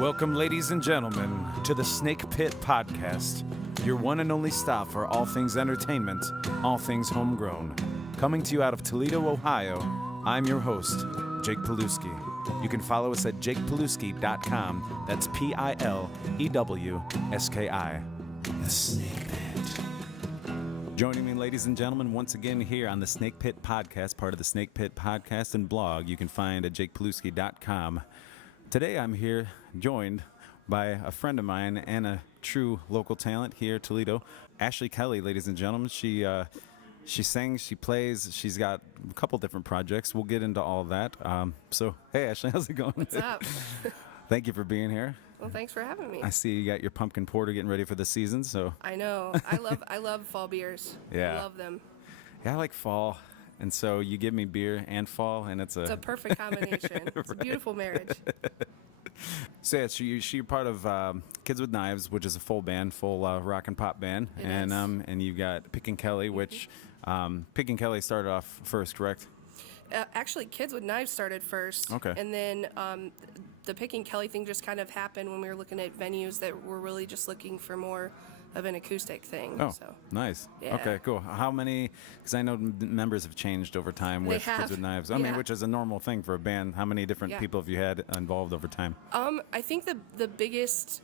Welcome, ladies and gentlemen, to the Snake Pit Podcast, your one and only stop for all things entertainment, all things homegrown. Coming to you out of Toledo, Ohio, I'm your host, Jake Pilewski. You can follow us at jakepilewski.com. That's Pilewski. The Snake Pit. Joining me, ladies and gentlemen, once again here on the Snake Pit Podcast, part of the Snake Pit Podcast and blog you can find at jakepilewski.com. Today I'm here joined by a friend of mine and a true local talent here at Toledo, Ashley Kelley, ladies and gentlemen. She sings, she plays, she's got a couple different projects. We'll get into all of that. So, hey, Ashley, how's it going? What's up? Thank you for being here. Well, thanks for having me. I see you got your pumpkin porter getting ready for the season, so. I know. I love fall beers. Yeah. I love them. Yeah, I like fall. And so you give me beer and fall, and it's a perfect combination. It's a beautiful marriage. So yeah, you're part of Kids with Knives, which is a full band, full rock and pop band, It and is. And you've got Pick and Kelley, which Pick and Kelley started off first, correct? Actually, Kids with Knives started first. Okay. And then the Pick and Kelley thing just kind of happened when we were looking at venues that were really just looking for more of an acoustic thing. Oh, so. nice. Yeah. Okay, cool. How many? Because I know members have changed over time with Kids with Knives. I mean, which is a normal thing for a band. How many different people have you had involved over time? I think the biggest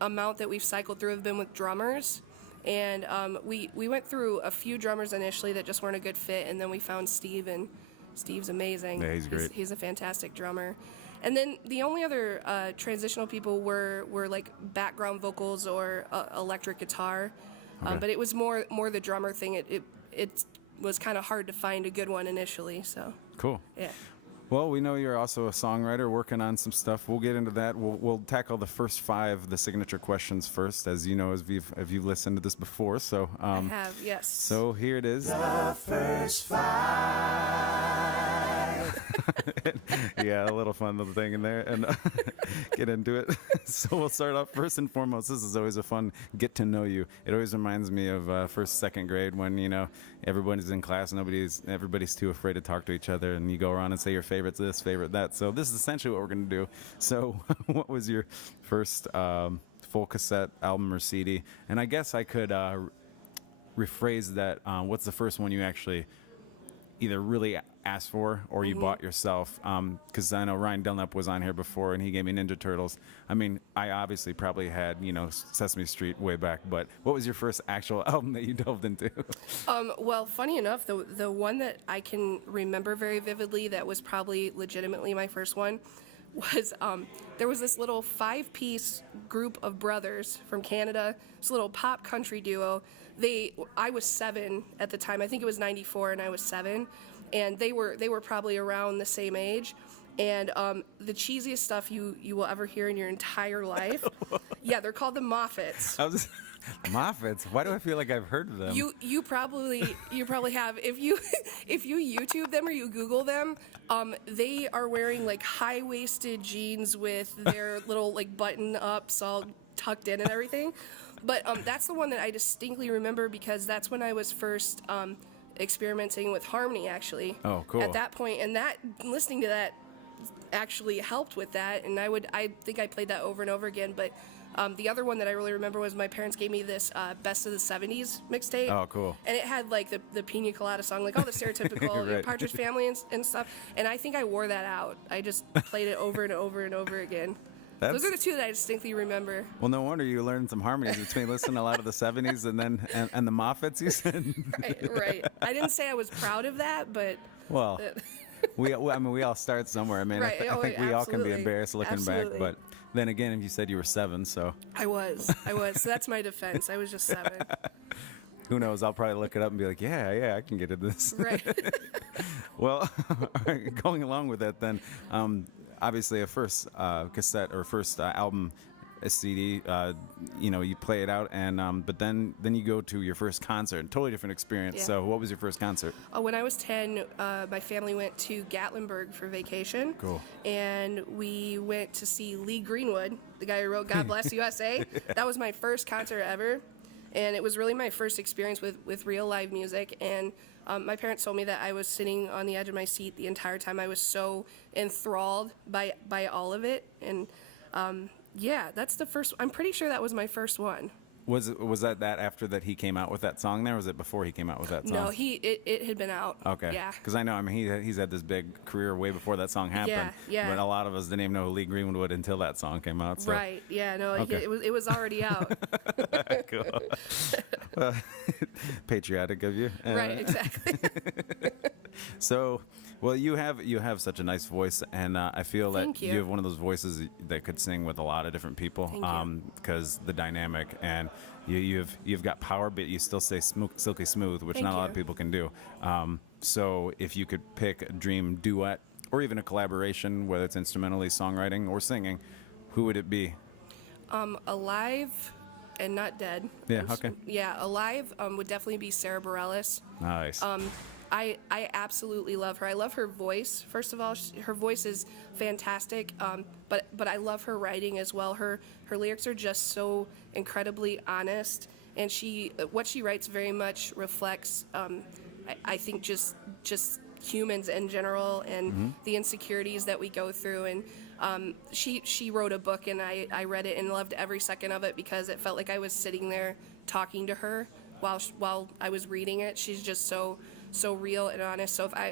amount that we've cycled through have been with drummers. And we went through a few drummers initially that just weren't a good fit, and then we found Steve, and Steve's amazing. Yeah, he's great. He's a fantastic drummer. And then the only other transitional people were like background vocals or electric guitar. Okay. But it was more the drummer thing. It was kind of hard to find a good one initially. So Cool. yeah. Well, we know you're also a songwriter working on some stuff. We'll get into that. We'll tackle the first 5, the signature questions first, as you know, as you've listened to this before. So I have, yes. So here it is. The first 5. Yeah, a little fun little thing in there, and get into it. So we'll start off first and foremost. This is always a fun get to know you. It always reminds me of first, second grade when everybody's in class, everybody's too afraid to talk to each other, and you go around and say your favorite's this, favorite that. So this is essentially what we're gonna do. So what was your first full cassette album or CD? And I guess I could rephrase that. What's the first one you actually either really asked for or you bought yourself? Because I know Ryan Dunlap was on here before and he gave me Ninja Turtles. I mean, I obviously probably had Sesame Street way back, but what was your first actual album that you delved into? Well, funny enough, the one that I can remember very vividly that was probably legitimately my first one was there was this little 5-piece group of brothers from Canada, this little pop country duo. I was 7 at the time. I think it was 94 and I was 7. And they were probably around the same age. And the cheesiest stuff you will ever hear in your entire life. Yeah, they're called the Moffats. Moffats? Why do I feel like I've heard of them? You probably have. If you YouTube them or you Google them, they are wearing like high-waisted jeans with their little like button-ups all tucked in and everything. But that's the one that I distinctly remember because that's when I was first experimenting with harmony, actually. Oh, cool. At that point, and listening to that actually helped with that, and I think I played that over and over again. But the other one that I really remember was my parents gave me this Best of the 70s mixtape. Oh, cool. And it had like the Pina Colada song, like all the stereotypical Right. Partridge Family and stuff. And I think I wore that out. I just played it over and over and over again. Those are the two that I distinctly remember. Well, no wonder you learned some harmonies between listening to a lot of the 70s and the Moffats, you said? Right. I didn't say I was proud of that, but... Well, we all start somewhere. I mean, Right. I think we all can be embarrassed looking Absolutely. back. But then again, if you said you were 7, so... I was. So that's my defense. I was just 7. Who knows? I'll probably look it up and be like, yeah, I can get into this. Right. Well, going along with that then, obviously a first cassette or first album, a CD, you play it out, and but then you go to your first concert, totally different experience. Yeah. So what was your first concert? When I was 10, my family went to Gatlinburg for vacation. Cool. And we went to see Lee Greenwood, the guy who wrote God Bless USA. That was my first concert ever. And it was really my first experience with real live music. And my parents told me that I was sitting on the edge of my seat the entire time. I was so enthralled by all of it. And Yeah, that's the first. I'm pretty sure that was my first one. Was that after that he came out with that song there? Or was it before he came out with that song? No, it had been out. Okay. Yeah. Because I know, I mean, he's had this big career way before that song happened. Yeah. But a lot of us didn't even know who Lee Greenwood until that song came out. So. Right. Yeah. No, Okay. it was already out. Cool. Patriotic of you. Right. Exactly. So, well, you have such a nice voice, and I feel that Thank you. you have one of those voices that could sing with a lot of different people. Thank you. Because the dynamic, and you've got power, but you still stay silky smooth, which Thank not a lot you. of people can do. So, if you could pick a dream duet or even a collaboration, whether it's instrumentally, songwriting, or singing, who would it be? Alive and not dead. Yeah, okay. Yeah, alive would definitely be Sarah Bareilles. Nice. I absolutely love her. I love her voice. First of all, her voice is fantastic. But I love her writing as well. Her lyrics are just so incredibly honest, and what she writes very much reflects I think just humans in general and the insecurities that we go through. And she wrote a book, and I read it and loved every second of it because it felt like I was sitting there talking to her while I was reading it. She's just so real and honest. So if I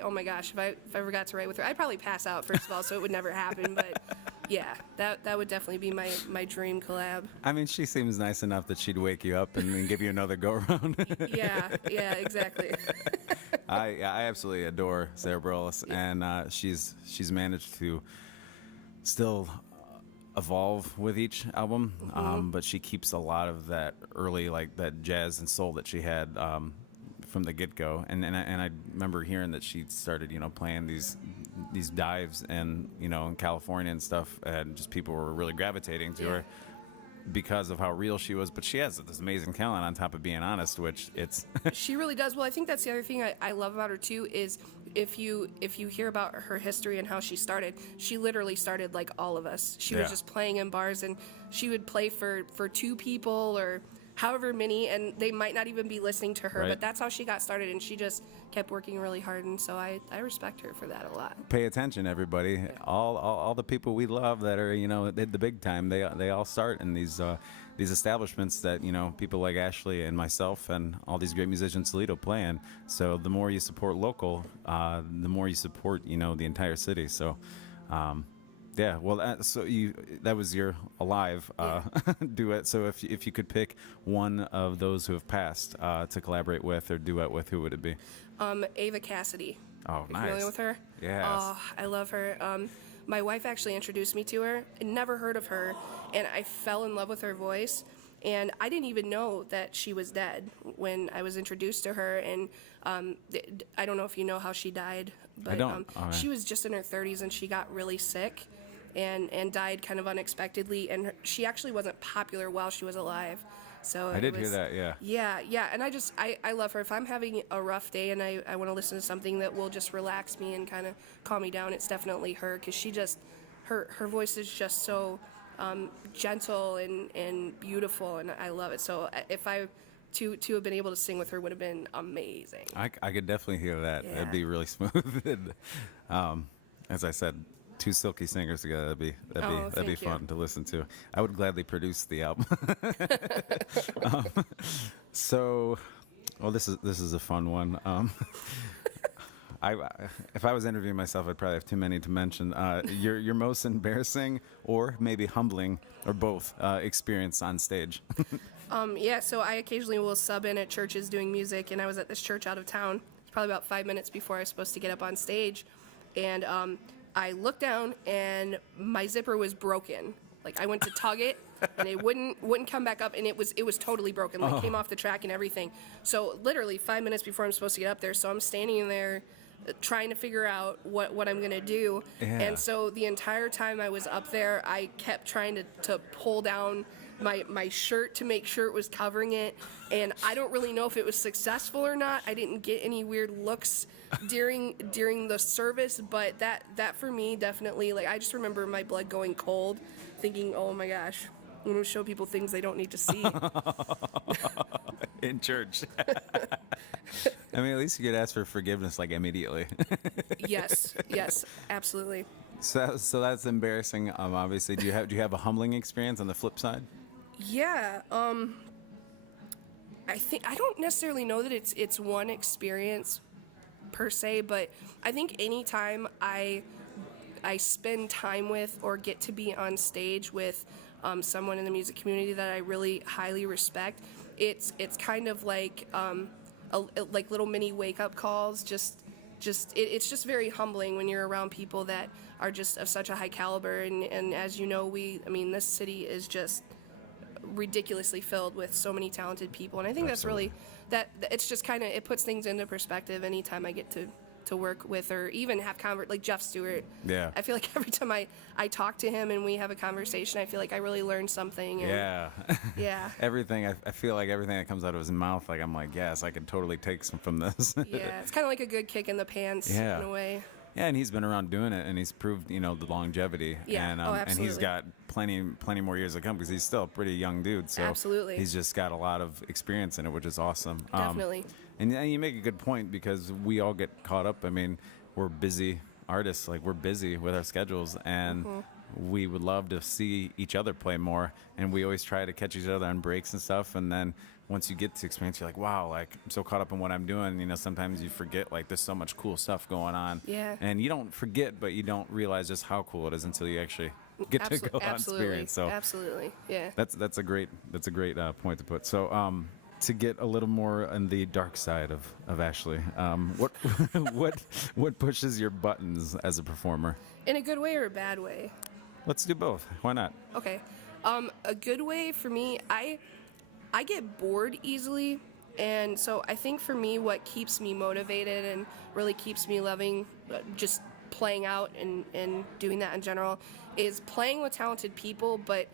ever got to write with her, I'd probably pass out, first of all, so it would never happen. But yeah, that would definitely be my dream collab. I mean, she seems nice enough that she'd wake you up and then give you another go around. Yeah, exactly. I absolutely adore Sarah Bareilles, and she's managed to still evolve with each album, but she keeps a lot of that early, like that jazz and soul that she had from the get-go. And I remember hearing that she started, playing these dives and in California and stuff, and just people were really gravitating to her because of how real she was. But she has this amazing talent on top of being honest, which it's She really does. Well, I think that's the other thing I love about her too is if you hear about her history and how she started, she literally started like all of us. She was just playing in bars, and she would play for two people or however many, and they might not even be listening to her, Right. but that's how she got started, and she just kept working really hard, and so I respect her for that a lot. pay attention, everybody. All the people we love that are at the big time. They all start in these establishments that people like Ashley and myself and all these great musicians Toledo play in. So the more you support local, the more you support the entire city. So. Yeah, well, that was your alive duet. So if you could pick one of those who have passed to collaborate with or duet with, who would it be? Ava Cassidy. Oh, You nice. familiar with her? Yes. Oh, I love her. My wife actually introduced me to her. I never heard of her, and I fell in love with her voice. And I didn't even know that she was dead when I was introduced to her. And I don't know if you know how she died, but I don't. Okay. She was just in her 30s, and she got really sick and died kind of unexpectedly. And she actually wasn't popular while she was alive. So I did hear that, yeah. Yeah, and I love her. If I'm having a rough day and I want to listen to something that will just relax me and kind of calm me down, it's definitely her, because she just, her voice is just so gentle and beautiful, and I love it. So if I to have been able to sing with her would have been amazing. I could definitely hear that. Yeah. It'd be really smooth. And, as I said, two silky singers together. That'd be thank you. fun to listen to. I would gladly produce the album. So, well, this is a fun one. If I was interviewing myself, I'd probably have too many to mention. Your most embarrassing or maybe humbling or both experience on stage. Yeah, so I occasionally will sub in at churches doing music, and I was at this church out of town. It's probably about 5 minutes before I was supposed to get up on stage, and I looked down, and my zipper was broken. Like, I went to tug it, and it wouldn't come back up, and it was totally broken. Like, came off the track and everything. So literally 5 minutes before I'm supposed to get up there, so I'm standing there trying to figure out what I'm gonna do. Yeah. And so the entire time I was up there, I kept trying to pull down my shirt to make sure it was covering it, and I don't really know if it was successful or not. I didn't get any weird looks during the service, but that for me definitely, like, I just remember my blood going cold, thinking, oh my gosh, I'm gonna show people things they don't need to see. In church. I mean, at least you could ask for forgiveness like immediately. Yes, absolutely. So that's embarrassing. Obviously, do you have a humbling experience on the flip side? Yeah. I don't necessarily know that it's one experience per se, but I think anytime I spend time with or get to be on stage with someone in the music community that I really highly respect, it's kind of like like little mini wake up calls. It's just very humbling when you're around people that are just of such a high caliber, and as you know, this city is just ridiculously filled with so many talented people, and I think Absolutely. that's really that it's just kind of, it puts things into perspective anytime I get to work with or even have like Jeff Stewart. Yeah. I feel like every time I talk to him and we have a conversation, I feel like I really learned something. And Yeah. yeah. Everything, I feel like everything that comes out of his mouth, like I'm like, yes, I could totally take some from this. Yeah, it's kind of like a good kick in the pants Yeah. in a way. Yeah, and he's been around doing it, and he's proved, the longevity. Yeah. And, Oh, and he's absolutely. got plenty more years to come because he's still a pretty young dude. So Absolutely. he's just got a lot of experience in it, which is awesome. Definitely. And you make a good point because we all get caught up. I mean, we're busy artists, like we're busy with our schedules, and we would love to see each other play more. And we always try to catch each other on breaks and stuff. And then once you get to experience, you're like, wow, like I'm so caught up in what I'm doing. Sometimes you forget, like there's so much cool stuff going on. Yeah. And you don't forget, but you don't realize just how cool it is until you actually get to go out and Absolutely. experience. So Absolutely. Yeah. that's a great point to put. So to get a little more on the dark side of Ashley, what what pushes your buttons as a performer? In a good way or a bad way? Let's do both. Why not? Okay. A good way for me, I get bored easily, and so I think for me what keeps me motivated and really keeps me loving just playing out and doing that in general is playing with talented people, but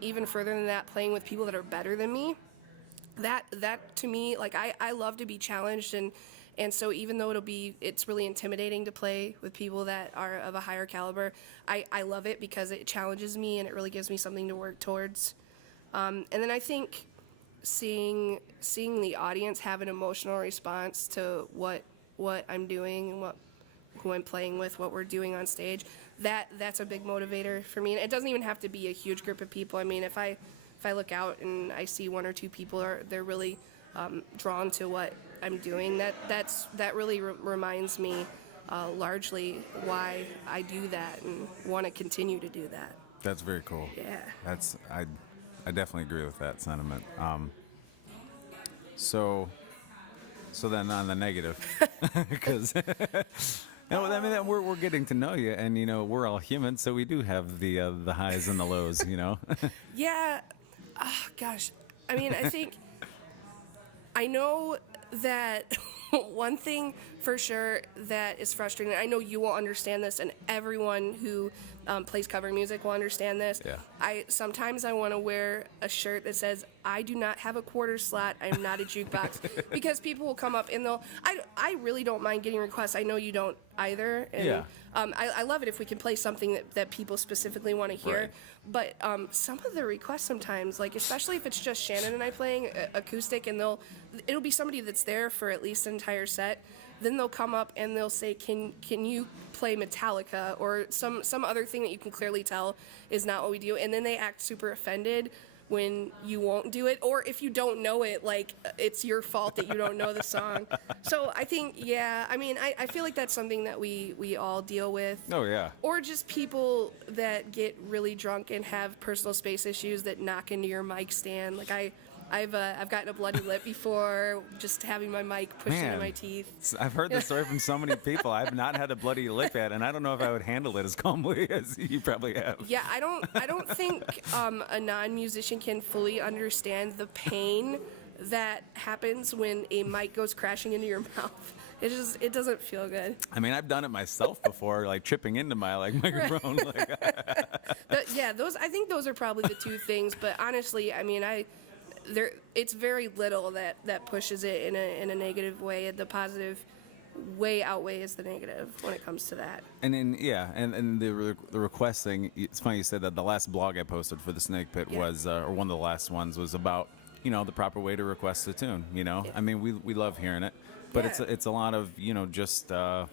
even further than that, playing with people that are better than me. That to me, like I love to be challenged, and so even though it's really intimidating to play with people that are of a higher caliber, I love it because it challenges me and it really gives me something to work towards. And then I think seeing the audience have an emotional response to what I'm doing and who I'm playing with, what we're doing on stage, that's a big motivator for me. And it doesn't even have to be a huge group of people. I mean, if I look out and I see one or two people they're really drawn to what I'm doing, that really reminds me largely why I do that and want to continue to do that. That's very cool. Yeah. I definitely agree with that sentiment. So then on the negative, because I mean we're getting to know you, and we're all human, so we do have the highs and the lows, Yeah. Oh, gosh. I mean, I think I know that one thing for sure that is frustrating, I know you will understand this, and everyone who plays cover music will understand this. Yeah. Sometimes I want to wear a shirt that says, I do not have a quarter slot, I am not a jukebox, because people will come up and I really don't mind getting requests. I know you don't either. And, Yeah. I love it if we can play something that people specifically want to hear. Right. But some of the requests sometimes, like especially if it's just Shannon and I playing acoustic, and it'll be somebody that's there for at least an entire set. Then they'll come up and they'll say, "Can you play Metallica or some other thing that you can clearly tell is not what we do?" And then they act super offended when you won't do it, or if you don't know it, like it's your fault that you don't know the song. So I think, yeah, I mean, I feel like that's something that we all deal with. Oh yeah. Or just people that get really drunk and have personal space issues that knock into your mic stand. Like I've gotten a bloody lip before, just having my mic pushed into my teeth. I've heard this story from so many people. I've not had a bloody lip yet, and I don't know if I would handle it as calmly as you probably have. Yeah, I don't think a non-musician can fully understand the pain that happens when a mic goes crashing into your mouth. It doesn't feel good. I mean, I've done it myself before, like tripping into my microphone. Yeah, I think those are probably the two things. But honestly, I mean, it's very little that pushes it in a negative way. The positive way outweighs the negative when it comes to that. And then and the request thing. It's funny you said that. The last blog I posted for the Snake Pit was, or one of the last ones was about the proper way to request a tune. Yeah. I mean we love hearing it, but Yeah. it's a lot of just the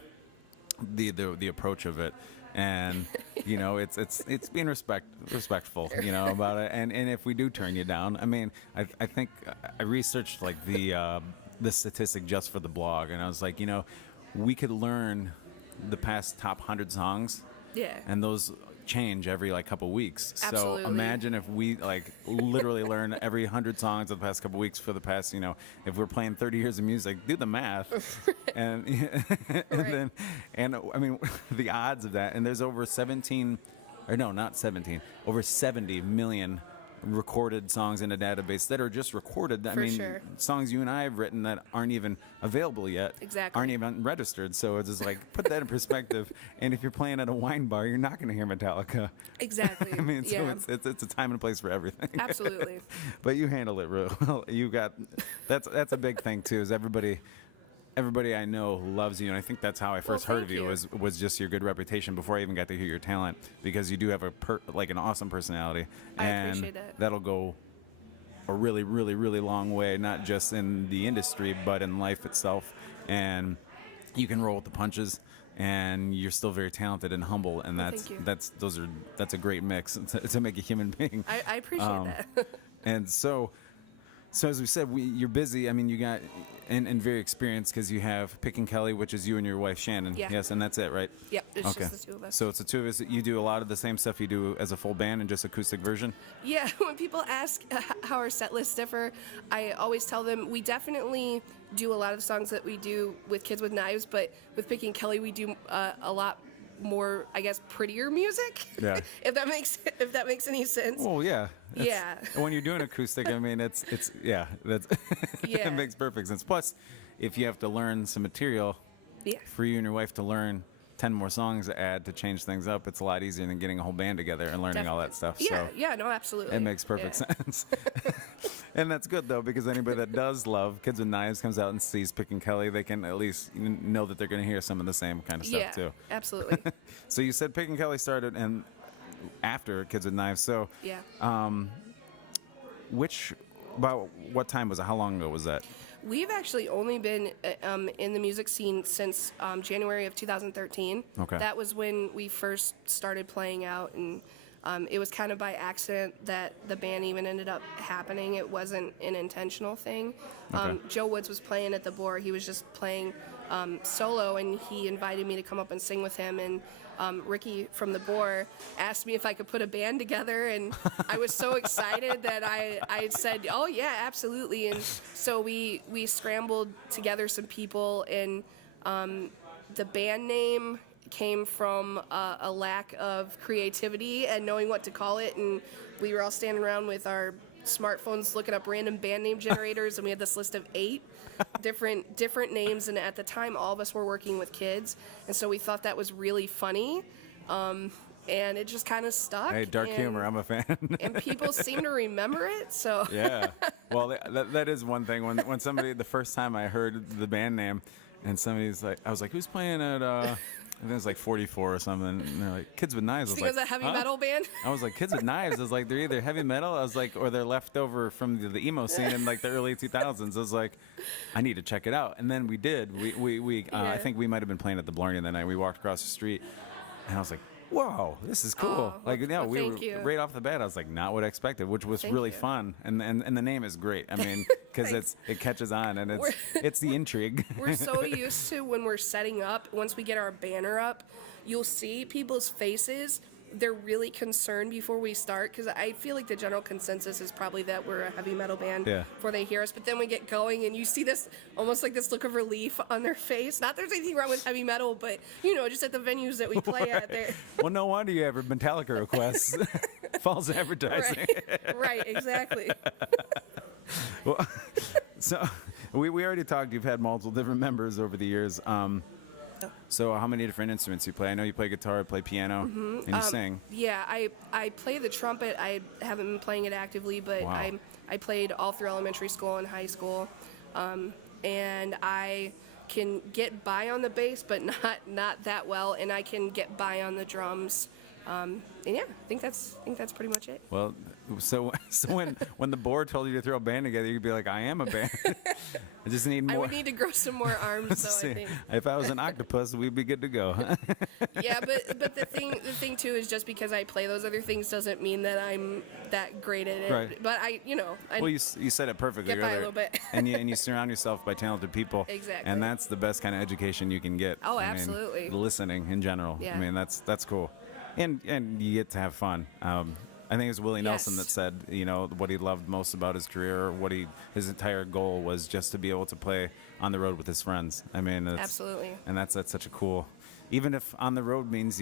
approach of it. and it's being respectful, about it. And if we do turn you down, I mean, I think I researched like the statistic just for the blog, and I was like, we could learn the past top 100 songs, and those change every like couple weeks. Absolutely. So imagine if we like literally learn every 100 songs of the past couple weeks for the past, if we're playing 30 years of music, do the math. and then I mean the odds of that, and there's over 17, or no, not 17, over 70 million recorded songs in a database that are just recorded. I mean, sure. songs you and I have written that aren't even available yet, Exactly. aren't even registered. So it's just like, put that in perspective. And if you're playing at a wine bar, you're not going to hear Metallica. Exactly. I mean, so yeah. it's a time and place for everything. Absolutely. But you handle it real well. That's a big thing too. Is everybody I know loves you, and I think that's how I first heard of you. Was just your good reputation before I even got to hear your talent, because you do have an awesome personality, and I appreciate that. That'll go a really, really, really long way, not just in the industry but in life itself. And you can roll with the punches, and you're still very talented and humble, and thank you. that's a great mix to make a human being. I appreciate that. And so as we said, you're busy. I mean, you got and very experienced, because you have Pick and Kelley, which is you and your wife Shannon. Yeah. Yes, and that's it, right? Yep, it's Okay. just the two of us. So it's the two of us. You do a lot of the same stuff you do as a full band and just acoustic version. Yeah, when people ask how our set lists differ, I always tell them we definitely do a lot of the songs that we do with Kids with Knives, but with Pick and Kelley we do a lot more, I guess, prettier music. Yeah. if that makes any sense. Oh yeah. Yeah. When you're doing acoustic, I mean, it's yeah, that's Yeah. it makes perfect sense. Plus, if you have to learn some material, Yeah. for you and your wife to learn 10 more songs to add to change things up, it's a lot easier than getting a whole band together and learning all that stuff. Yeah, So yeah, no, absolutely. it makes perfect Yeah. sense. And that's good, though, because anybody that does love Kids with Knives comes out and sees Pick and Kelley, they can at least know that they're going to hear some of the same kind of stuff, Yeah, too. absolutely. So you said Pick and Kelley started and after Kids with Knives. So Yeah. about what time was it? How long ago was that? We've actually only been in the music scene since January of 2013. Okay. That was when we first started playing out, and it was kind of by accident that the band even ended up happening. It wasn't an intentional thing. Okay. Joe Woods was playing at the Boar. He was just playing solo, and he invited me to come up and sing with him. And Ricky from the Boar asked me if I could put a band together, and I was so excited that I said, oh yeah, absolutely. And so we scrambled together some people, and the band name came from a lack of creativity and knowing what to call it, and we were all standing around with our smartphones looking up random band name generators, and we had this list of 8 different names, and at the time all of us were working with kids, and so we thought that was really funny, and it just kind of stuck. Hey, dark humor, I'm a fan. And people seem to remember it, so Yeah. Well, that is one thing. When somebody, the first time I heard the band name, and somebody's like, I was like, who's playing at, I think it was like 44 or something, and they're like, Kids with Knives. I was it was like, a heavy huh? metal band. I was like, Kids with Knives. I was like, they're either heavy metal, I was like, or they're left over from the emo scene in like the early 2000s. I was like, I need to check it out. And then we did. I Yeah. think we might have been playing at the Blarney that night. We walked across the street, and I was like, whoa, this is cool. Oh, well, we thank were you. right off the bat. I was like, not what I expected, which was Thank really you. fun. And the name is great. I mean, because Thanks. it catches on, and We're- it's the intrigue. We're so used to when we're setting up, once we get our banner up, you'll see people's faces. They're really concerned before we start, because I feel like the general consensus is probably that we're a heavy metal band Yeah. before they hear us. But then we get going, and you see this almost like this look of relief on their face. Not there's anything wrong with heavy metal, but just at the venues that we play at, they're Well, no wonder you have Metallica requests. False advertising. right, exactly. Well, so we already talked. You've had multiple different members over the years. So how many different instruments you play? I know you play guitar, play piano, and you sing. Yeah, I play the trumpet. I haven't been playing it actively, but Wow. I played all through elementary school and high school, and I can get by on the bass, but not that well, and I can get by on the drums And yeah, I think that's pretty much it. Well, so when the board told you to throw a band together, you'd be like, I am a band. I just need more. I would need to grow some more arms, so I think. If I was an octopus, we'd be good to go. Yeah, but the thing too is just because I play those other things doesn't mean that I'm that great at it. Right. But I Well, you said it perfectly get by a earlier. little bit. and you surround yourself by talented people. Exactly. And that's the best kind of education you can get. Oh, I mean, absolutely. listening in general. Yeah. I mean, that's cool. And you get to have fun. I think it was Willie Nelson that Yes. said, what he loved most about his career, his entire goal was just to be able to play on the road with his friends. I mean, Absolutely. And that's such a cool, even if on the road means,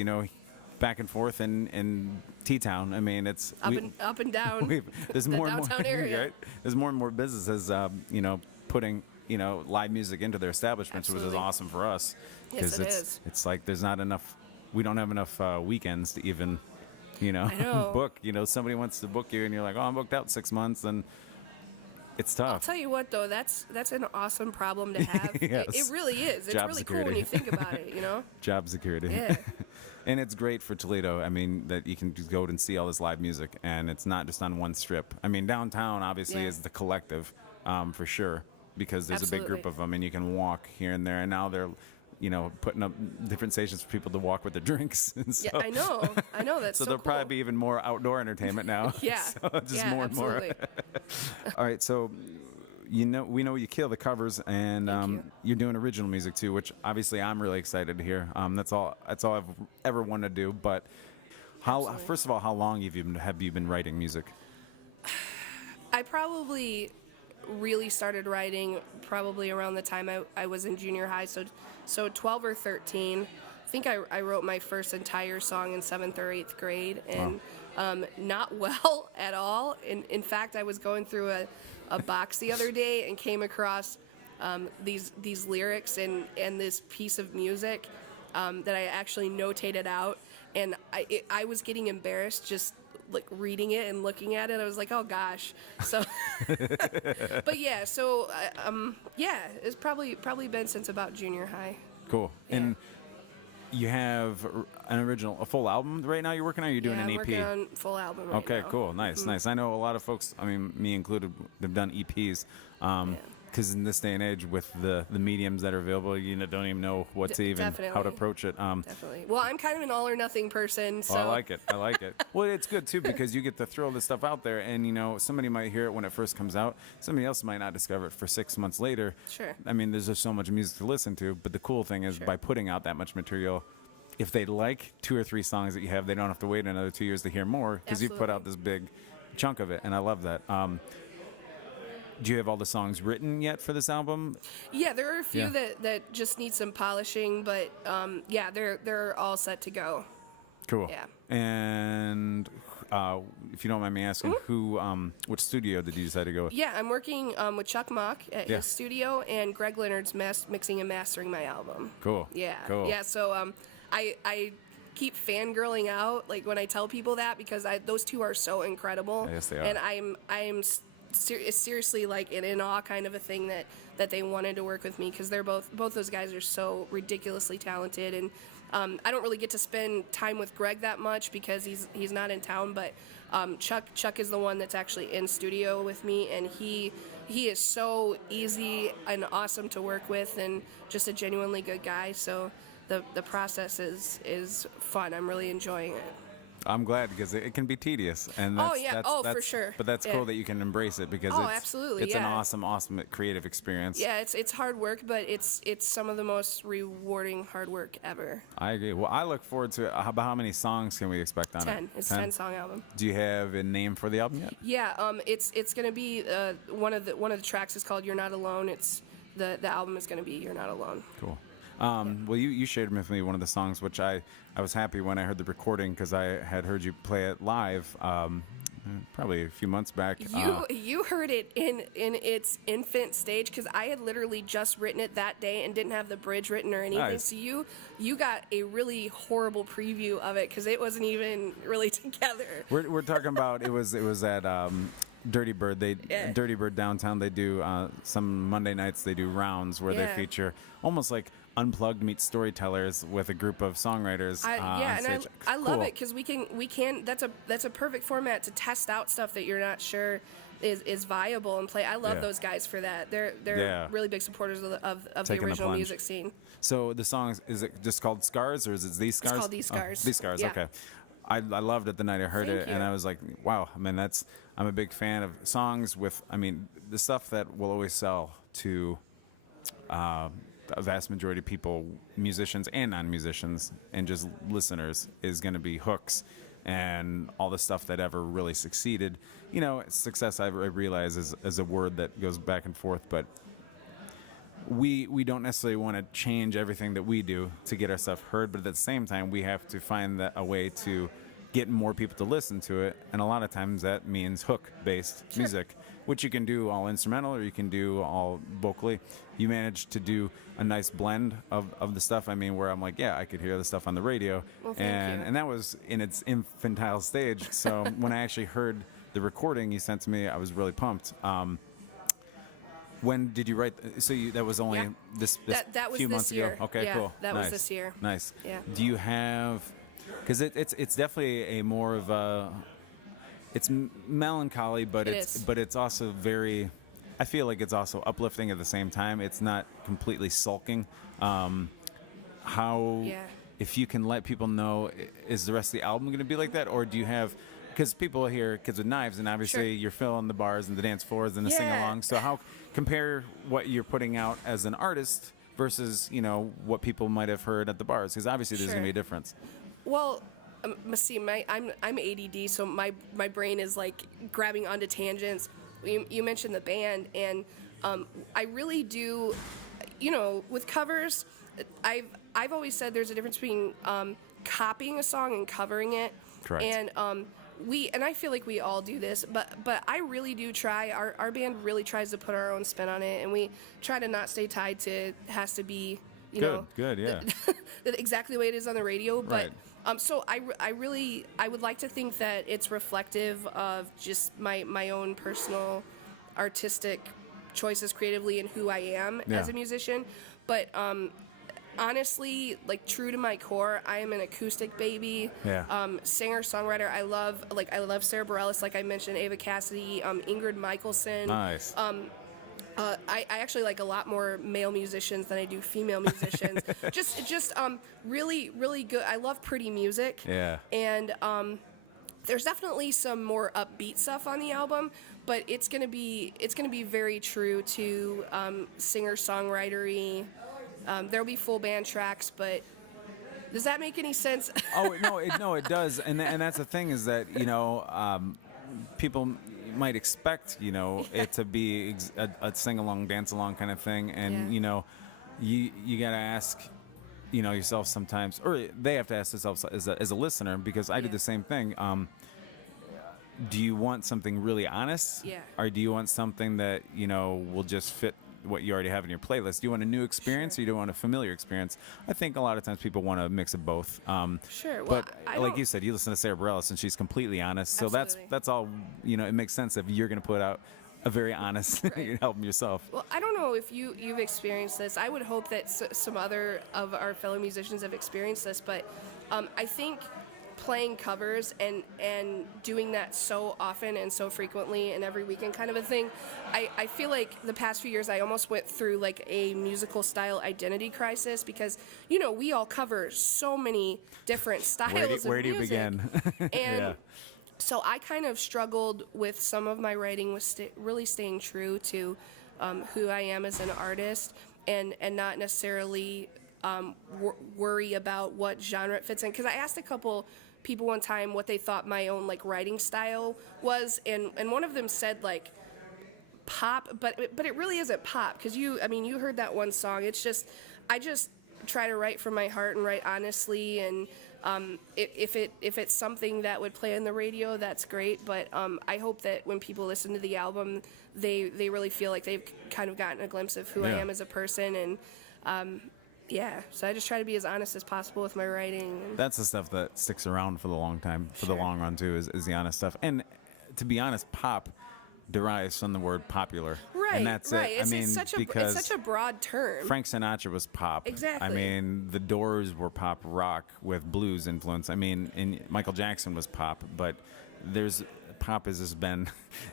back and forth in T-Town. I mean, it's up and down. there's the more and more downtown area. right? There's more and more businesses, putting live music into their establishments, which is Absolutely. awesome for us. Yes, it it's is. it's like there's not enough. We don't have enough weekends to even, I know. book. Somebody wants to book you, and you're like, oh, I'm booked out 6 months, and it's I'll tough. tell you what, though, that's an awesome problem to have. Yes. It really is. It's Job really cool when security. you think about it, Job security. Yeah. And it's great for Toledo. I mean, that you can just go and see all this live music, and it's not just on one strip. I mean, downtown obviously Yeah. is the collective, for sure, because there's a big group Absolutely. of them, and you can walk here and there. And now they're, putting up different stations for people to walk with their drinks. And so, Yeah, I know. That's so so there'll cool. probably be even more outdoor entertainment now. Yeah. So just yeah, more and more. absolutely. All right, so we know you kill the covers, and Thank you. you're doing original music too, which obviously I'm really excited to hear. That's all I've ever wanted to do. But Absolutely. first of all, how long have you been writing music? I probably really started writing probably around the time I was in junior high, so 12 or 13. I think I wrote my first entire song in 7th or 8th grade, and not well at all. In fact, I was going through a box the other day and came across these lyrics and this piece of music that I actually notated out, and I was getting embarrassed just like reading it and looking at it. I was like, oh gosh. So but yeah, so it's probably been since about junior high. Cool. Yeah. And you have a full album right now you're working on, or you're doing Yeah, an I'm EP? working on full album right Okay, now. cool. Nice. I know a lot of folks, I mean, me included, they've done EPs. Because in this day and age, with the mediums that are available, you don't even know how to Definitely. approach it. Definitely. Well, I'm kind of an all or nothing person, so I like it. Well, it's good too, because you get to throw this stuff out there, and somebody might hear it when it first comes out. Somebody else might not discover it for 6 months later. Sure. I mean, there's just so much music to listen to. But the cool thing is, Sure. by putting out that much material, if they like 2 or 3 songs that you have, they don't have to wait another 2 years to hear more, because you put out this big chunk of it, and I love that. Do you have all the songs written yet for this album? Yeah, there are a few Yeah. that just need some polishing, but yeah, they're all set to go. Cool. Yeah. And if you don't mind me asking, which studio did you decide to go with? Yeah, I'm working with Chuck Mock at Yeah. his studio, and Greg Leonard's mixing and mastering my album. Cool. Yeah. Cool. Yeah. So I keep fangirling out like when I tell people that, because those two are so incredible. Yes, they are. And I'm seriously like in awe kind of a thing that they wanted to work with me, because they're both those guys are so ridiculously talented, and I don't really get to spend time with Greg that much because he's not in town, but Chuck is the one that's actually in studio with me, and he is so easy and awesome to work with, and just a genuinely good guy. So the process is fun. I'm really enjoying it. I'm glad, because it can be tedious, and Oh, yeah. For sure. But that's Yeah. cool that you can embrace it, because Oh, it's absolutely, it's an yeah. awesome creative experience. Yeah, it's hard work, but it's some of the most rewarding hard work ever. I agree. Well, I look forward to it. How many songs can we expect on 10. it? It's 10 song album. Do you have a name for the album yet? Yeah, it's gonna be one of the tracks is called "You're Not Alone." It's the album is gonna be "You're Not Alone." Cool. Well, you shared with me one of the songs, which I was happy when I heard the recording, because I had heard you play it live probably a few months back. You heard it in its infant stage, because I had literally just written it that day and didn't have the bridge written or anything. Nice. So you got a really horrible preview of it, because it wasn't even really together. We're talking about it was at Dirty Bird. Dirty Bird downtown. They do some Monday nights. They do rounds where they Yeah. feature almost like Unplugged meets Storytellers with a group of songwriters. Yeah, on and stage. I love Cool. it because we can. That's a perfect format to test out stuff that you're not sure is viable and play. I love Yeah. those guys for that. They're Yeah. really big supporters of the Taking the original plunge. music scene. So the song, is it just called Scars, or is it These Scars? called These Scars. These Scars, Yeah. okay. I loved it the night I heard Thank it, and you. I was like, wow, I mean, I'm a big fan of songs with, I mean, the stuff that will always sell to a vast majority of people, musicians and non-musicians, and just listeners, is going to be hooks and all the stuff that ever really succeeded. You know, success, I realize, is a word that goes back and forth, but we don't necessarily want to change everything that we do to get our stuff heard, but at the same time, we have to find a way to get more people to listen to it, and a lot of times that means hook-based music, which you can do all instrumental or you can do all vocally. You managed to do a nice blend of the stuff. I mean, where I'm like, yeah, I could hear the stuff on the radio, Well, thank you. and that was in its infantile stage. So when I actually heard the recording you sent to me, I was really pumped. When did you write? So that was only Yeah. this That was few this months year. ago. Okay, Yeah, cool. that was Nice. this year. Nice. Yeah. Do you have? Because it's definitely a more of a. It's melancholy, but It it's is. but it's also very. I feel like it's also uplifting at the same time. It's not completely sulking. How? Yeah. If you can let people know, is the rest of the album going to be like that, or do you have? Because people hear Kids with Knives, and obviously Sure. you're filling the bars and the dance floors and the Yeah. sing-along. So how compare what you're putting out as an artist versus what people might have heard at the bars? Because obviously there's going to be a Sure. difference. Well, see, I'm ADD, so my brain is like grabbing onto tangents. You mentioned the band, and I really do. With covers, I've always said there's a difference between copying a song and covering it. Correct. And and I feel like we all do this, but I really do try. Our band really tries to put our own spin on it, and we try to not stay tied to it has to be Good, yeah. exactly the way it is on the radio. But Right. so I would like to think that it's reflective of just my own personal artistic choices creatively and who I am as Yeah. a musician. But honestly, like true to my core, I am an acoustic baby. Yeah. Singer songwriter. I love Sarah Bareilles, like I mentioned, Ava Cassidy, Ingrid Michaelson. Nice. I actually like a lot more male musicians than I do female musicians. just really really good. I love pretty music. Yeah. And there's definitely some more upbeat stuff on the album, but it's gonna be very true to singer songwritery. There'll be full band tracks, but does that make any sense? Oh no, it does, and that's the thing is that people might expect it to be a sing along, dance along kind of thing, and Yeah. you gotta ask yourself sometimes, or they have to ask themselves as a listener, because I did Yeah. the same thing. Do you want something really honest, Yeah. or do you want something that will just fit what you already have in your playlist? Do you want a new experience, Sure. or do you want a familiar experience? I think a lot of times people want a mix of both. Sure. Well, But I like don't- you said, you listen to Sarah Bareilles and she's completely honest. So Absolutely. that's all. It makes sense if you're going to put out a very honest Right. album yourself. Well, I don't know if you've experienced this. I would hope that some other of our fellow musicians have experienced this, but I think playing covers and doing that so often and so frequently and every weekend kind of a thing, I feel like the past few years I almost went through like a musical style identity crisis, because we all cover so many different styles Where of do you music. begin? And Yeah. so I kind of struggled with some of my writing with really staying true to who I am as an artist, and not necessarily worry about what genre it fits in. Because I asked a couple people one time what they thought my own like writing style was, and one of them said like pop, but it really isn't pop, because you heard that one song. It's just I just try to write from my heart and write honestly, and if it's something that would play on the radio, that's great. But I hope that when people listen to the album, they really feel like they've kind of gotten a glimpse of who I Yeah. am as a person, and so I just try to be as honest as possible with my writing. That's the stuff that sticks around for the long time, for the Sure. long run too, is the honest stuff. And to be honest, pop, derives from the word popular. Right, And that's right. it. I mean, because it's such a broad term. Frank Sinatra was pop. Exactly. I mean, the Doors were pop rock with blues influence. I mean, and Michael Jackson was pop, but pop has just been,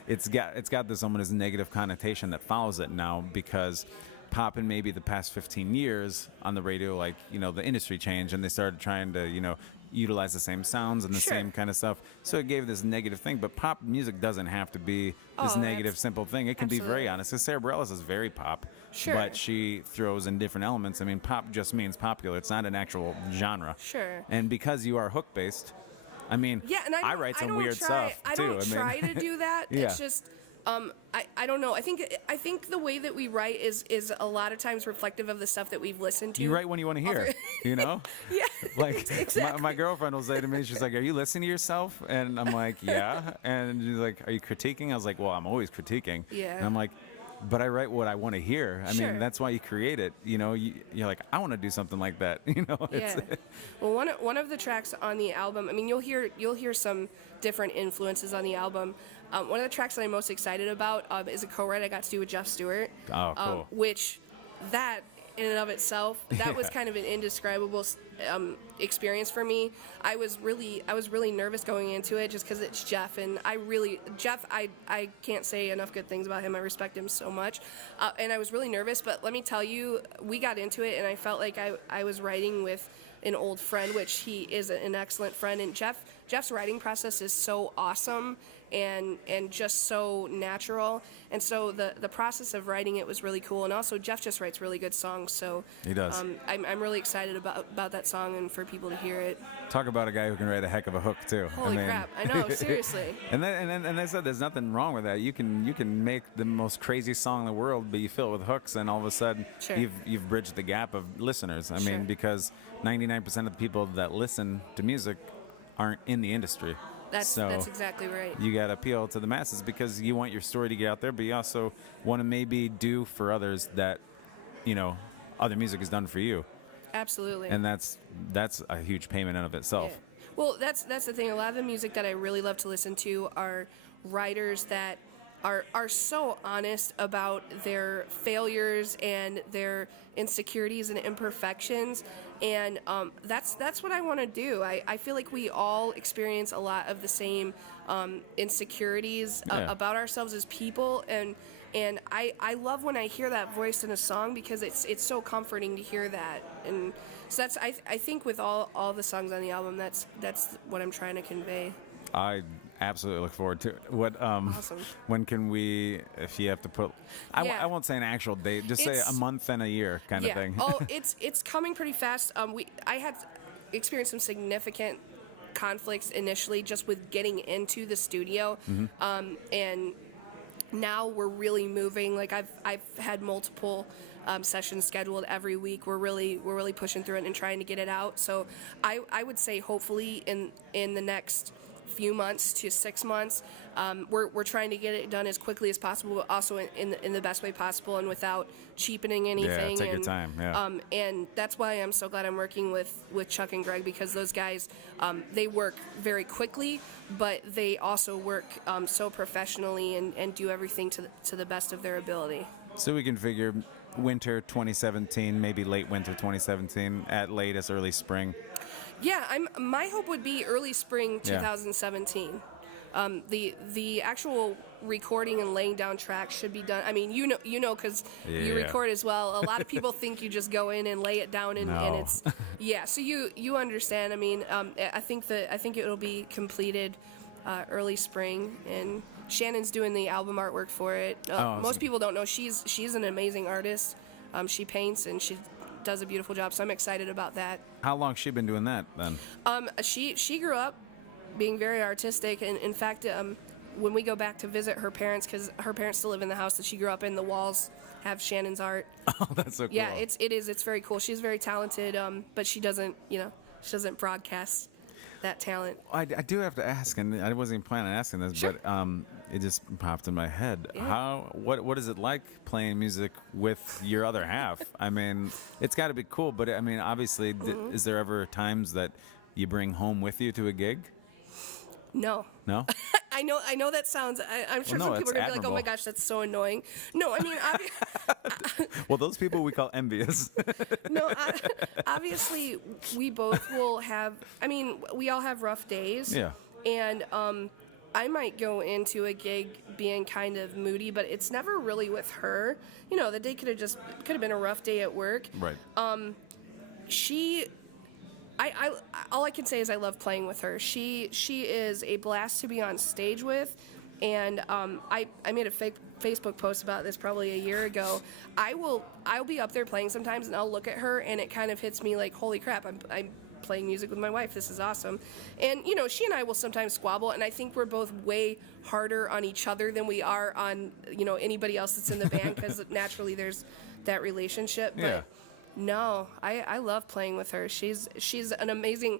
it's got this almost negative connotation that follows it now, because pop in maybe the past 15 years on the radio, like, the industry changed and they started trying to, utilize the same sounds and the Sure. same kind of stuff. So it gave this negative thing, but pop music doesn't have to be this negative, simple thing. It can be very absolutely. honest. 'Cause Sarah Bareilles is very pop, Sure. but she throws in different elements. I mean, pop just means popular. It's not an actual genre. Sure. And because you are hook-based, I mean, Yeah, and I write some don't weird stuff, I too. don't try to do that. Yeah. It's just, I don't know. I think the way that we write is a lot of times reflective of the stuff that we've listened to. You write when you want to hear, Yeah, Like, exactly. my girlfriend will say to me, she's like, "Are you listening to yourself?" And I'm like, "Yeah." And she's like, "Are you critiquing?" I was like, "Well, I'm always critiquing." Yeah. And I'm like, "But I write what I want to hear. I Sure. mean, that's why you create it. You're like, I want to do something like that. Yeah. Well, one of the tracks on the album, I mean, you'll hear some different influences on the album. One of the tracks that I'm most excited about is a co-write I got to do with Jeff Stewart. Oh, cool. Which that in and of itself, that was Yeah. kind of an indescribable experience for me. I was really nervous going into it just because it's Jeff, and Jeff, I can't say enough good things about him. I respect him so much, and I was really nervous. But let me tell you, we got into it, and I felt like I was writing with an old friend, which he is an excellent friend. And Jeff's writing process is so awesome and just so natural. And so the process of writing it was really cool. And also Jeff just writes really good songs. So He does. I'm really excited about that song and for people to hear it. Talk about a guy who can write a heck of a hook too. Holy crap! I know, seriously. And they said there's nothing wrong with that. You can make the most crazy song in the world, but you fill it with hooks, and all of a sudden Sure. you've bridged the gap of listeners. I Sure. mean, because 99% of the people that listen to music aren't in the industry. That's exactly right. You got to appeal to the masses because you want your story to get out there, but you also want to maybe do for others that, other music has done for you. Absolutely. And that's a huge payment in of itself. Yeah. Well, that's the thing. A lot of the music that I really love to listen to are writers that are so honest about their failures and their insecurities and imperfections, and that's what I want to do. I feel like we all experience a lot of the same insecurities Yeah. about ourselves as people, and I love when I hear that voice in a song because it's so comforting to hear that. And so that's I think with all the songs on the album, that's what I'm trying to convey. I absolutely look forward to it. What Awesome. When can we, if you have to put, Yeah. I won't say an actual date, just say a It's- month and a year kind of thing. Oh, it's coming pretty fast. I had experienced some significant conflicts initially just with getting into the studio, and now we're really moving. Like I've had multiple sessions scheduled every week. We're really pushing through it and trying to get it out. So I would say hopefully in the next few months to 6 months, we're trying to get it done as quickly as possible, but also in the best way possible and without cheapening anything. take your time, yeah. And that's why I'm so glad I'm working with Chuck and Greg, because those guys, they work very quickly, but they also work so professionally and do everything to the best of their ability. So we can figure winter 2017, maybe late winter 2017, at latest early spring. Yeah, my hope would be early spring Yeah. 2017. The actual recording and laying down tracks should be done. I mean, you know, because you Yeah. record as well. A lot of people think you just go in and lay it down, and No. it's So you understand. I mean, I think it'll be completed early spring, and Shannon's doing the album artwork for it. Awesome. Most people don't know she's an amazing artist. She paints and she does a beautiful job. So I'm excited about that. How long she been doing that then? She grew up being very artistic, and in fact, when we go back to visit her parents, because her parents still live in the house that she grew up in, the walls have Shannon's art. Oh, that's so cool. Yeah, it's very cool. She's very talented, but she doesn't broadcast that talent. I do have to ask, and I wasn't even planning on asking this, Sure. but it just popped in my head. Yeah. What is it like playing music with your other half? I mean, it's got to be cool, but I mean, obviously, is there ever times that you bring home with you to a gig? No. No? I know that sounds. I'm sure Well, no, some people are it's gonna be like, "Oh my admirable. gosh, that's so annoying." No, I mean, Well, those people we call envious. obviously, we both will have. I mean, we all have rough days. Yeah. And I might go into a gig being kind of moody, but it's never really with her. You know, the day could have been a rough day at work. Right. All I can say is I love playing with her. She is a blast to be on stage with, and I made a fake Facebook post about this probably a year ago. I'll be up there playing sometimes, and I'll look at her, and it kind of hits me like, holy crap, I'm playing music with my wife. This is awesome. And you know, she and I will sometimes squabble, and I think we're both way harder on each other than we are on anybody else that's in the band, because naturally there's that relationship. But Yeah. no, I love playing with her. She's an amazing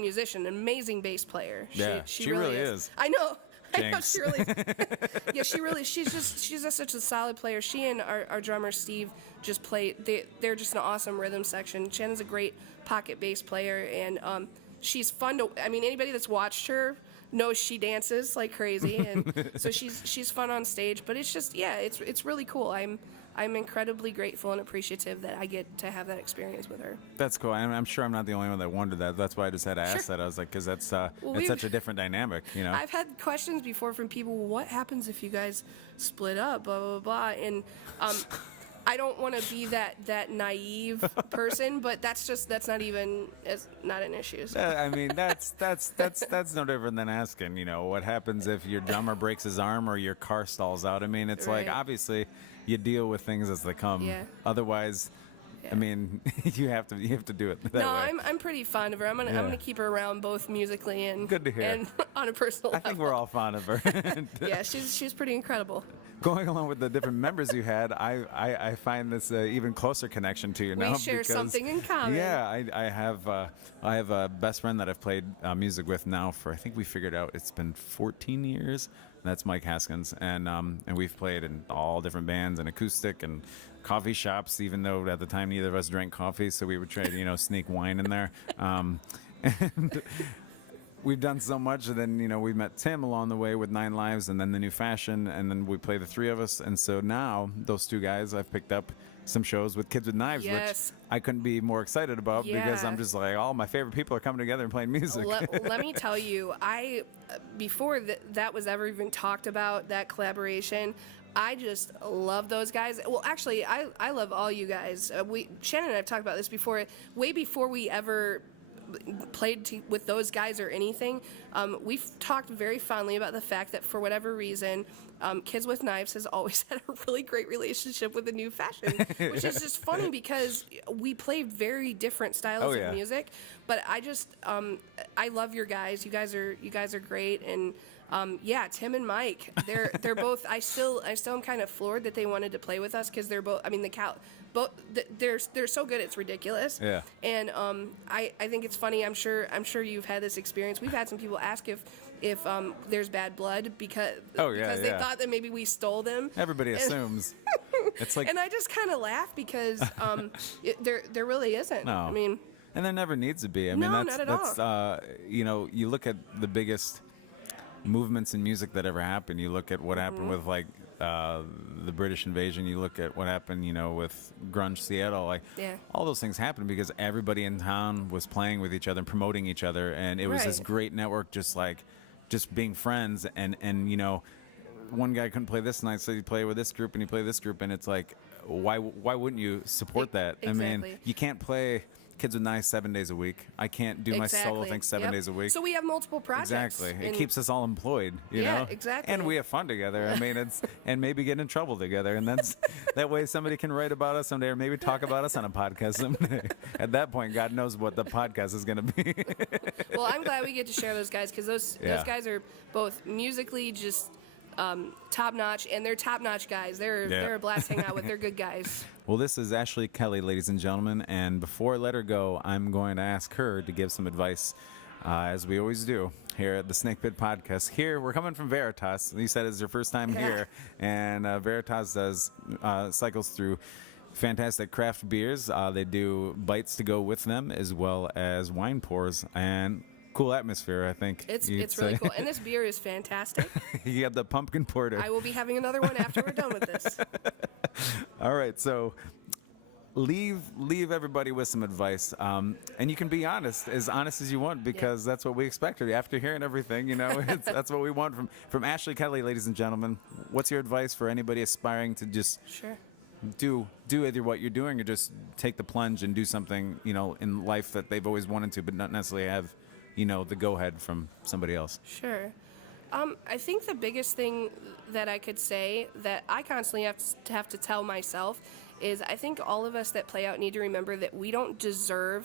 musician, an amazing bass player. Yeah, she really is. I know. Jinx. She really. Yeah, she's just such a solid player. She and our drummer Steve just play. They're just an awesome rhythm section. Shannon's a great pocket bass player, and she's fun to. I mean, anybody that's watched her knows she dances like crazy, and so she's fun on stage. But it's just it's really cool. I'm incredibly grateful and appreciative that I get to have that experience with her. That's cool. I'm sure I'm not the only one that wondered that. That's why I just had to ask that. I was like, because that's it's such a different dynamic, you know. I've had questions before from people. Well, what happens if you guys split up? Blah blah blah. And I don't want to be that naive person, but that's not an issue. So. I mean, that's no different than asking, what happens if your drummer breaks his arm or your car stalls out. I mean, it's like, Right. obviously you deal with things as they come. Yeah. Otherwise, I mean, you have to do it that way. No, I'm pretty fond of her. I'm gonna keep her around both musically and Good to hear. and on a personal I level. think we're all fond of her. Yeah, she's pretty incredible. Going along with the different members you had, I find this even closer connection to you now. We share because, something in common. Yeah, I have a best friend that I've played music with now for, I think we figured out it's been 14 years. That's Mike Haskins, and we've played in all different bands and acoustic and coffee shops. Even though at the time neither of us drank coffee, so we would try to sneak wine in there. And we've done so much, and then we met Tim along the way with 9 Lives, and then the New Fashion, and then we play the 3 of us. And so now those 2 guys, I've picked up some shows with Kids with Knives, Yes. which I couldn't be more excited about because Yeah. I'm just like, all my favorite people are coming together and playing music. Let me tell you, before that was ever even talked about, that collaboration, I just love those guys. Well, actually, I love all you guys. Shannon and I have talked about this before, way before we ever played with those guys or anything. We've talked very fondly about the fact that for whatever reason, Kids with Knives has always had a really great relationship with the New Fashion, which is just funny because we play very different styles of music. But I just I love your guys. You guys are great, and Tim and Mike, they're both. I still am kind of floored that they wanted to play with us because they're both. I mean they're so good, it's ridiculous. Yeah. And I think it's funny. I'm sure you've had this experience. We've had some people ask if there's bad blood because they thought that maybe we stole them. Everybody assumes. It's like, And I just kind of laugh because there really isn't. No. I mean, and there never needs to be. I mean, No, that's not at all. You look at the biggest movements in music that ever happened. You look at what happened with like the British invasion. You look at what happened, with grunge Seattle. Like all those things happened because everybody in town was playing with each other and promoting each other, and it was this great network, just being friends. And one guy couldn't play this night, so he'd play with this group, and he play this group, and it's like, why wouldn't you support that? Exactly. I mean, you can't play Kids with Knives 7 days a week. I can't do my solo thing 7 days a week. So we have multiple projects. Exactly. It keeps us all employed, you know? Exactly. And we have fun together. I mean, and maybe get in trouble together. And that way somebody can write about us someday or maybe talk about us on a podcast someday. At that point, God knows what the podcast is going to be. Well, I'm glad we get to share those guys because those guys are both musically just top notch, and they're top notch guys. They're a blast to hang out with. They're good guys. Well, this is Ashley Kelley, ladies and gentlemen, and before I let her go, I'm going to ask her to give some advice, as we always do here at the Snake Pit Podcast. Here, we're coming from Veritas. You said it's your first time here, and Veritas does cycles through fantastic craft beers. They do bites to go with them, as well as wine pours. And cool atmosphere, I think. It's you'd really say. cool. And this beer is fantastic. You have the pumpkin porter. I will be having another one after we're done with this. All right, so leave everybody with some advice, and you can be honest as you want, because that's what we expect of you. After hearing everything, that's what we want from Ashley Kelley, ladies and gentlemen. What's your advice for anybody aspiring to just Sure. do either what you're doing or just take the plunge and do something in life that they've always wanted to, but not necessarily have the go-ahead from somebody else? Sure. I think the biggest thing that I could say that I constantly have to tell myself is I think all of us that play out need to remember that we don't deserve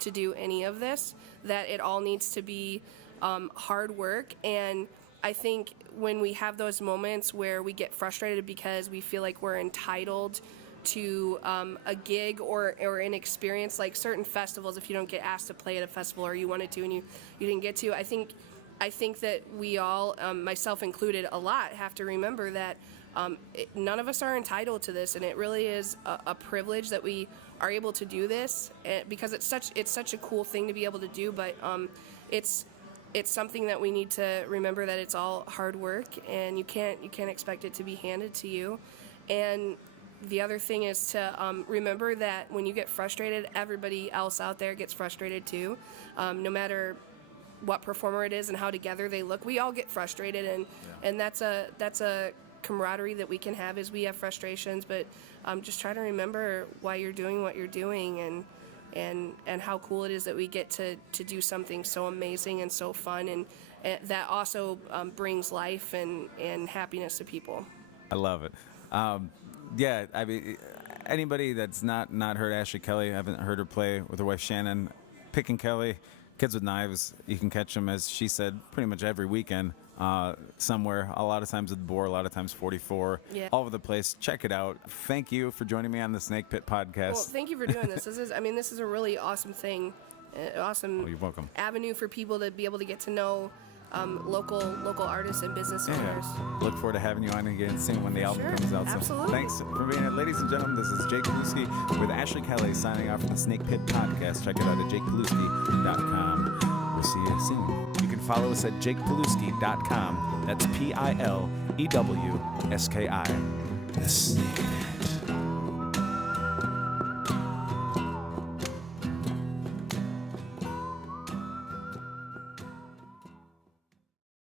to do any of this, that it all needs to be hard work. And I think when we have those moments where we get frustrated because we feel like we're entitled to a gig or an experience, like certain festivals, if you don't get asked to play at a festival or you wanted to and you didn't get to, I think that we all, myself included, a lot have to remember that none of us are entitled to this, and it really is a privilege that we are able to do this, because it's such a cool thing to be able to do. But it's something that we need to remember that it's all hard work, and you can't expect it to be handed to you. And the other thing is to remember that when you get frustrated, everybody else out there gets frustrated too, no matter what performer it is and how together they look. We all get frustrated, and that's a camaraderie that we can have as we have frustrations. But just try to remember why you're doing what you're doing, and how cool it is that we get to do something so amazing and so fun, and that also brings life and happiness to people. I love it. Yeah, I mean, anybody that's not heard Ashley Kelley, haven't heard her play with her wife Shannon, Picking Kelley, Kids with Knives, you can catch them, as she said, pretty much every weekend somewhere. A lot of times at the Boar, a lot of times 44, all over the place. Check it out. Thank you for joining me on the Snake Pit podcast. Well, thank you for doing this. This is a really awesome thing, awesome you're welcome. avenue for people to be able to get to know local artists and business owners. Look forward to having you on again soon when the album comes out. So Absolutely. thanks for being here. Ladies and gentlemen, this is Jake Pilewski with Ashley Kelley signing off for the Snake Pit podcast. Check it out at jakepilewski.com. We'll see you soon. You can follow us at jakepilewski.com. That's Pilewski. The Snake